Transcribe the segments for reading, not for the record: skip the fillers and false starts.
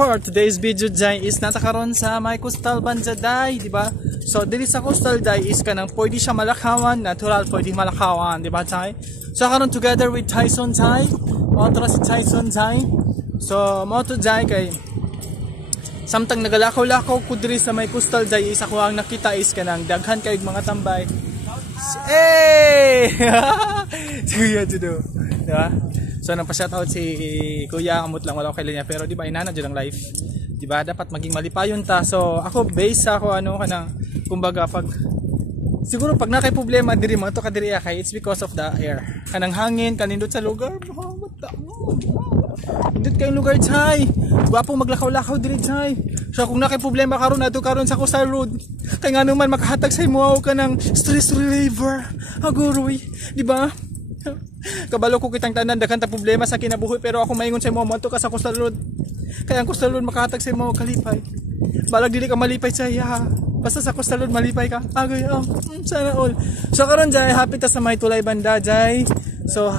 for today's video jay is nasa karon sa may coastal banda day, di ba? So dili sa coastal day is kanang pwede siya malakawan, natural pwede malakawan, di ba jay? So karon together with Tyson jay, mo si Tyson jay. So mo to jay kay samtang nagalakaw-lakaw ko diri sa may coastal jay is ako ang nakita is kanang daghan kay mga tambay. Hey! Kuya Judo, di ba? So nagpa-shoutout si Kuya, amot lang wala ko kailan niya, pero di ba inana jud ang life. Di ba dapat maging malipayon ta. So ako base ako ano kanang kumbaga pag siguro pag nakay problema diri mo to kadiri kay it's because of the air. Kanang hangin kanindot sa lugar. Indot kay lugar jay. Gwapo maglakaw-lakaw diri jay. So kung nakay problema karon adto karon sa coastal road, kay ngano man makahatag sa imo ka ng stress reliever. Aguroy, di ba? Kabalo ko kitang tanan daghan ta problema sa kinabuhi, pero ako maingon sa imo adto ka sa coastal road. Kaya ang coastal road makahatag sa imo kalipay. Balag dili ka malipay sa iya. Basta sa coastal road malipay ka. Agoy sana all. So karon jay happy ta sa may tulay banda jay. So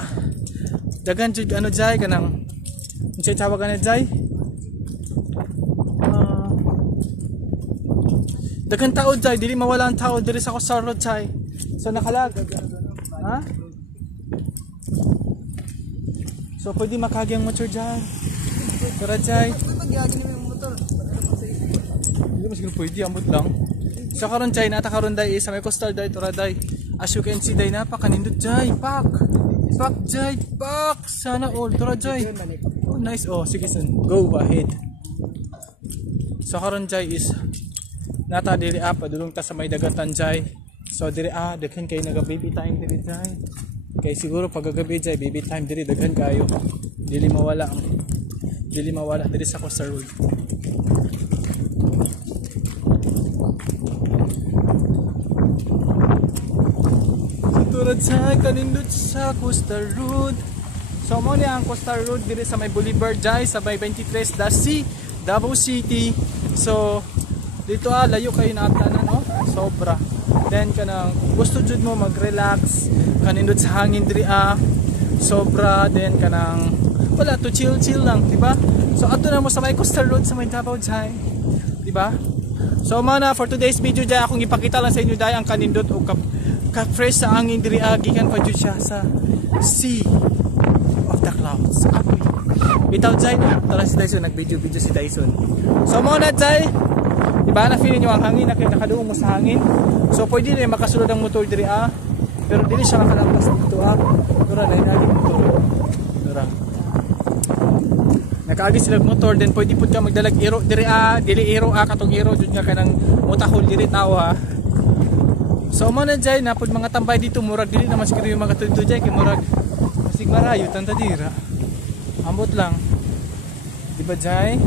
daghan jud ano jay kanang unsay tawag na jay? Daghan tao jay, dili mawala ang tao diri sa coastal road jay. So nakalag. Ha? So pwede makagi ang motor dyan. Tara jay. Hindi mo siguro pwede, ambot lang. So karon jay, nata karon day sa may coastal day, tara day. As you can see day, napakanindot jay. Pak jay, pak. Sana all, tara jay. Oh nice, oh sige son, go ahead. So karon jay is nata diri padulong ta sa may dagatan jay. So diri daghan kay naga baby time diri jay. Kay siguro pagagabi jay baby time diri daghan kayo. Dili mawala diri sa coastal road. Tulad sa kanindot sa coastal road. So mo ni ang coastal road diri sa may Boulevard jay sa may 23-C Davao City. So dito layo kayo na atanan no? Sobra. Then kanang gusto jud mo mag-relax, kanindot sa hangin diri sobra, then kanang wala to chill lang, di ba? So ato na mo sa may coastal road sa may Davao jay, di ba? So mana for today's video jay akong ipakita lang sa inyo jay ang kanindot o ka fresh sa hangin diri gikan pa jud siya sa sea of the clouds. Apoy. Bitaw jay no? Tara si Tyson nag-video si Tyson. So mo na jay, diba na feeling nyo ang hangin na nakaduong mo sa hangin. So pwede rin makasulod ang motor diri pero dili siya nakalampas dito Dura na inali motor. Dura. Nakaagi sila motor, then pwede pud ka magdalag iro diri dili iro katong iro jud nga kanang mutahol diri tao So mo na jay na pud mga tambay dito murag dili naman siguro yung mga tudto jay kay murag sig marayo tanta dira. Ambot lang. Di ba jay?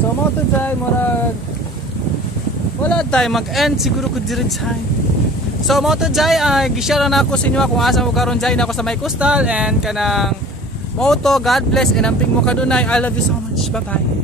So mo to jay murag wala tayo mag-end siguro ko diri jay. So mo to jay gi-share na ako sa inyo kung asa ko karon jay na ako sa may coastal and kanang mo to God bless and amping mo kadunay. I love you so much. Bye bye.